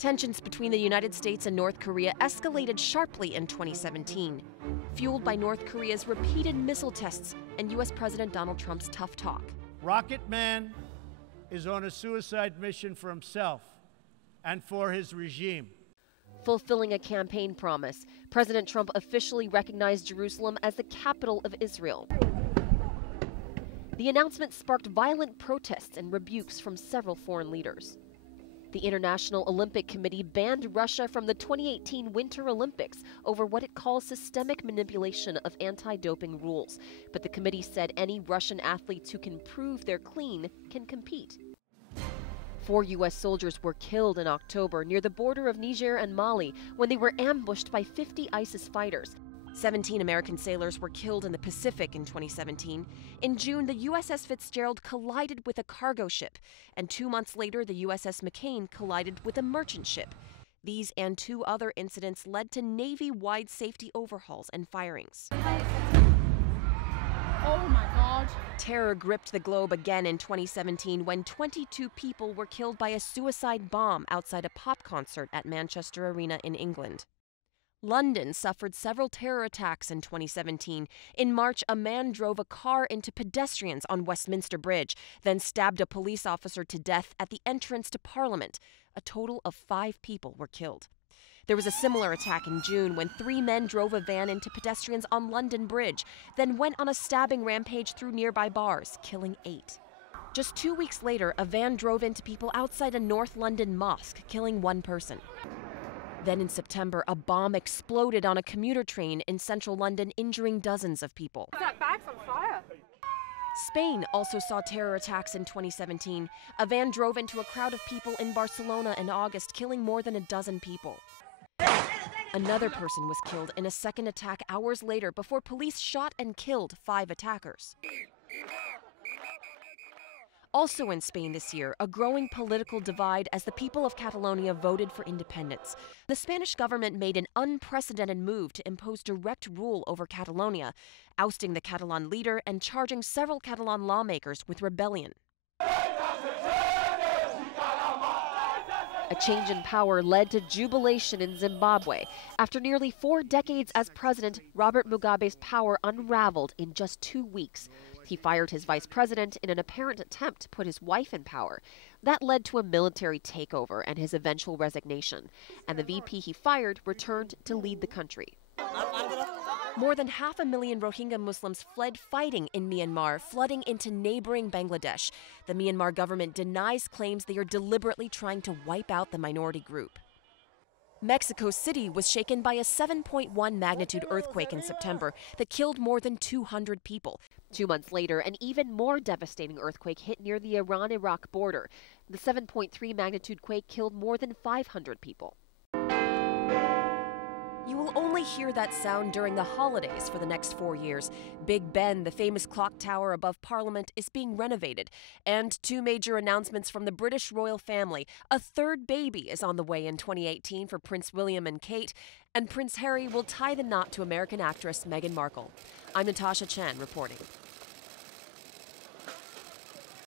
Tensions between the United States and North Korea escalated sharply in 2017, fueled by North Korea's repeated missile tests and U.S. President Donald Trump's tough talk. Rocket Man is on a suicide mission for himself and for his regime. Fulfilling a campaign promise, President Trump officially recognized Jerusalem as the capital of Israel. The announcement sparked violent protests and rebukes from several foreign leaders. The International Olympic Committee banned Russia from the 2018 Winter Olympics over what it calls systemic manipulation of anti-doping rules. But the committee said any Russian athletes who can prove they're clean can compete. 4 U.S. soldiers were killed in October near the border of Niger and Mali when they were ambushed by 50 ISIS fighters. 17 American sailors were killed in the Pacific in 2017. In June, the USS Fitzgerald collided with a cargo ship, and 2 months later, the USS McCain collided with a merchant ship. These and 2 other incidents led to Navy-wide safety overhauls and firings. Oh my God. Terror gripped the globe again in 2017 when 22 people were killed by a suicide bomb outside a pop concert at Manchester Arena in England. London suffered several terror attacks in 2017. In March, a man drove a car into pedestrians on Westminster Bridge, then stabbed a police officer to death at the entrance to Parliament. A total of 5 people were killed. There was a similar attack in June when 3 men drove a van into pedestrians on London Bridge, then went on a stabbing rampage through nearby bars, killing 8. Just 2 weeks later, a van drove into people outside a North London mosque, killing 1 person. Then in September, a bomb exploded on a commuter train in central London, injuring dozens of people. That bag's on fire. Spain also saw terror attacks in 2017. A van drove into a crowd of people in Barcelona in August, killing more than a dozen people. Another person was killed in a second attack hours later before police shot and killed 5 attackers. Also in Spain this year, a growing political divide as the people of Catalonia voted for independence. The Spanish government made an unprecedented move to impose direct rule over Catalonia, ousting the Catalan leader and charging several Catalan lawmakers with rebellion. A change in power led to jubilation in Zimbabwe. After nearly 4 decades as president, Robert Mugabe's power unraveled in just 2 weeks. He fired his vice president in an apparent attempt to put his wife in power. That led to a military takeover and his eventual resignation. And the VP he fired returned to lead the country. More than 500,000 Rohingya Muslims fled fighting in Myanmar, flooding into neighboring Bangladesh. The Myanmar government denies claims they are deliberately trying to wipe out the minority group. Mexico City was shaken by a 7.1 magnitude earthquake in September that killed more than 200 people. 2 months later, an even more devastating earthquake hit near the Iran-Iraq border. The 7.3 magnitude quake killed more than 500 people. You will only hear that sound during the holidays for the next 4 years. Big Ben, the famous clock tower above Parliament, is being renovated. And 2 major announcements from the British royal family. A 3rd baby is on the way in 2018 for Prince William and Kate. And Prince Harry will tie the knot to American actress Meghan Markle. I'm Natasha Chen reporting.